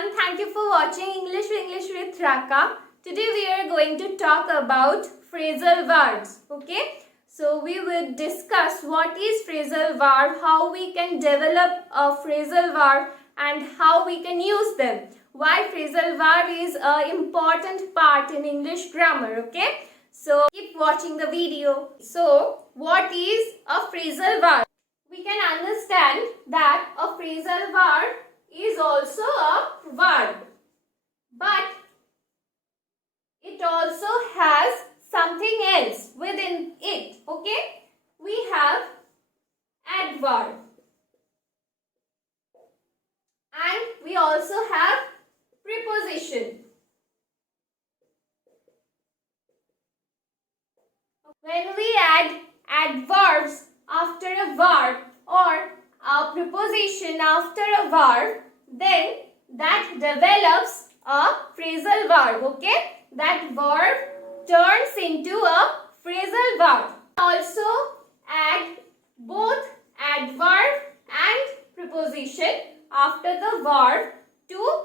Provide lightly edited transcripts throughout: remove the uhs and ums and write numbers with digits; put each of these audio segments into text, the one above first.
everyone. Thank you for watching English with Raka. Today we are going to talk about phrasal verbs. Okay, so we will discuss what is phrasal verb, how we can develop a phrasal verb and how we can use them. Why phrasal verb is an important part in English grammar. Okay, so keep watching the video. So what is a phrasal verb? We can understand that a phrasal verb is also a verb, but it also has something else within it. Okay, we have adverb and we also have preposition. When we add adverbs after a verb or a preposition after a verb, then that develops a phrasal verb. Okay, that verb turns into a phrasal verb. Also add both adverb and preposition after the verb to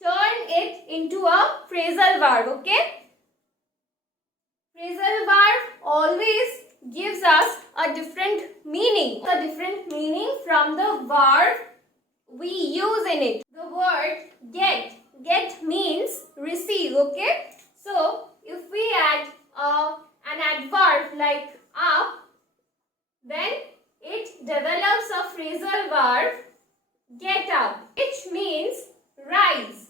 turn it into a phrasal verb. Okay, phrasal verb always gives us a different meaning from the verb we use in it. The word get means receive. Okay, so if we add an adverb like up, then it develops a phrasal verb get up, which means rise.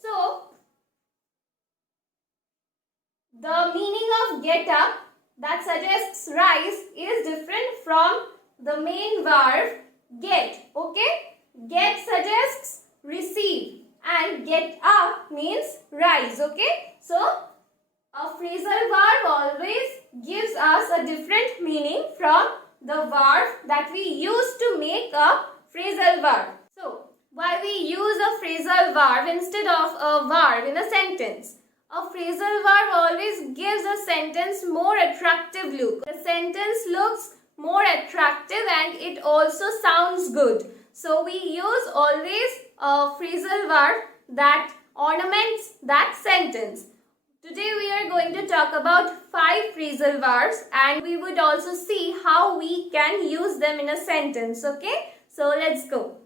So the meaning of get up that suggests rise is different from the main verb get. Okay, get suggests receive and get up means rise. Okay, so a phrasal verb always gives us a different meaning from the verb that we use to make a phrasal verb. So why we use a phrasal verb instead of a verb in a sentence? A phrasal verb always gives a sentence more attractive look. The sentence looks more attractive and it also sounds good. So we use always a phrasal verb that ornaments that sentence. Today we are going to talk about 5 phrasal verbs and we would also see how we can use them in a sentence. Okay, so let's go.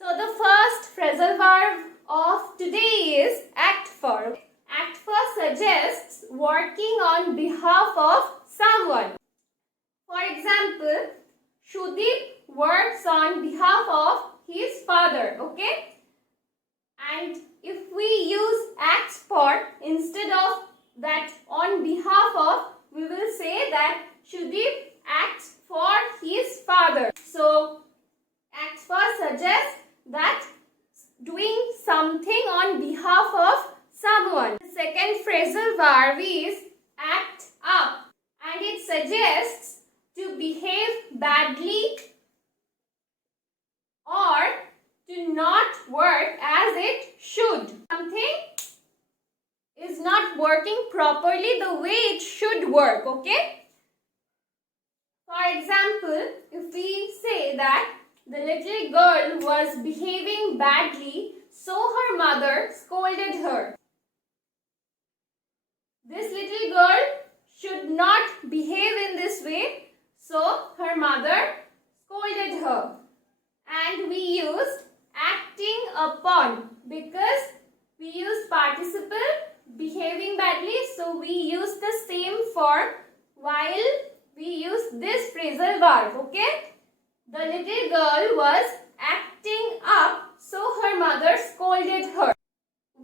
So the first phrasal verb of today is act for. Act for suggests working on behalf of someone. For example, Shudeep works on behalf of his father. Okay, and if we use acts for instead of that on behalf of, we will say that Shudeep acts for his father. So acts for suggests that doing something on behalf of someone. The second phrasal verb is act up and it suggests to behave badly or to not work as it should. Something is not working properly the way it should work. Okay, for example, if we say that the little girl was behaving badly, so her mother scolded her. This little girl should not behave in this way, so her mother scolded her. And we used acting upon because we use participle behaving badly, so we use the same form while we use this phrasal verb. Okay, the little girl was acting up, so her mother scolded her.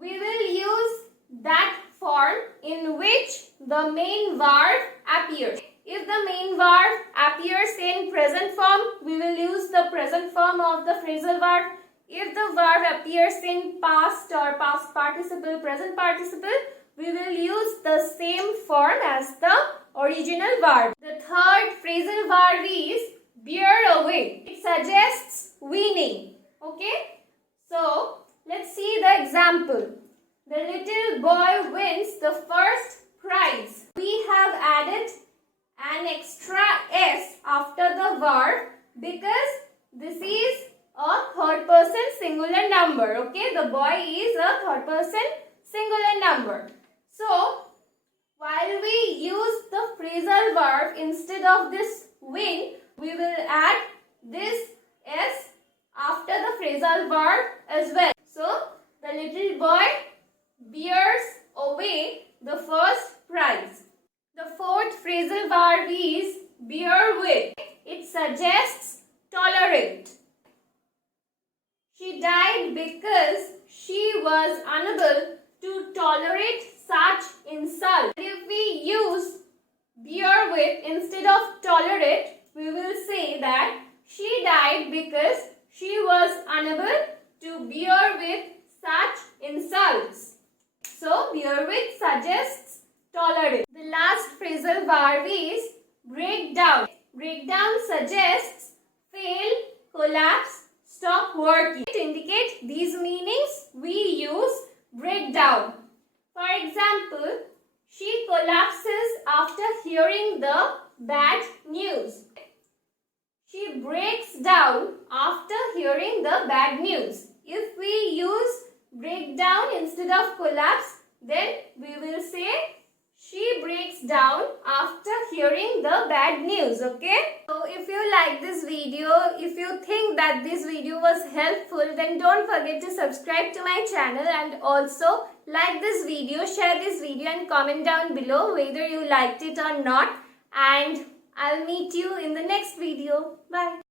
We will use that form in which the main verb appears. If the main verb appears in present form, we will use the present form of the phrasal verb. If the verb appears in past or past participle, present participle, we will use the same form as the original verb. The third phrasal verb is bear away. It suggests winning. Okay, so let's see the example. The little boy wins the first prize. We have added an extra s after the verb because this is a third person singular number. Okay, the boy is a third person singular number. So, while we use the phrasal verb instead of this win, we will add this s after the phrasal verb as well. So, the little boy bears away the first prize. The fourth phrasal verb is bear with. It suggests tolerate. She died because she was unable to tolerate such insult. If we use bear with instead of tolerate, we will say that she died because she was unable to bear with such insults. So, bear with suggests tolerate. The last phrasal verb is break down. Break down suggests fail, collapse, stop working. To indicate these meanings, we use break down. For example, she collapses after hearing the bad news. She breaks down after hearing the bad news. If we use break down instead of collapse, then we will say she breaks down after hearing the bad news. Okay? So if you like this video, if you think that this video was helpful, then don't forget to subscribe to my channel and also like this video, share this video and comment down below whether you liked it or not. And I'll meet you in the next video. Bye.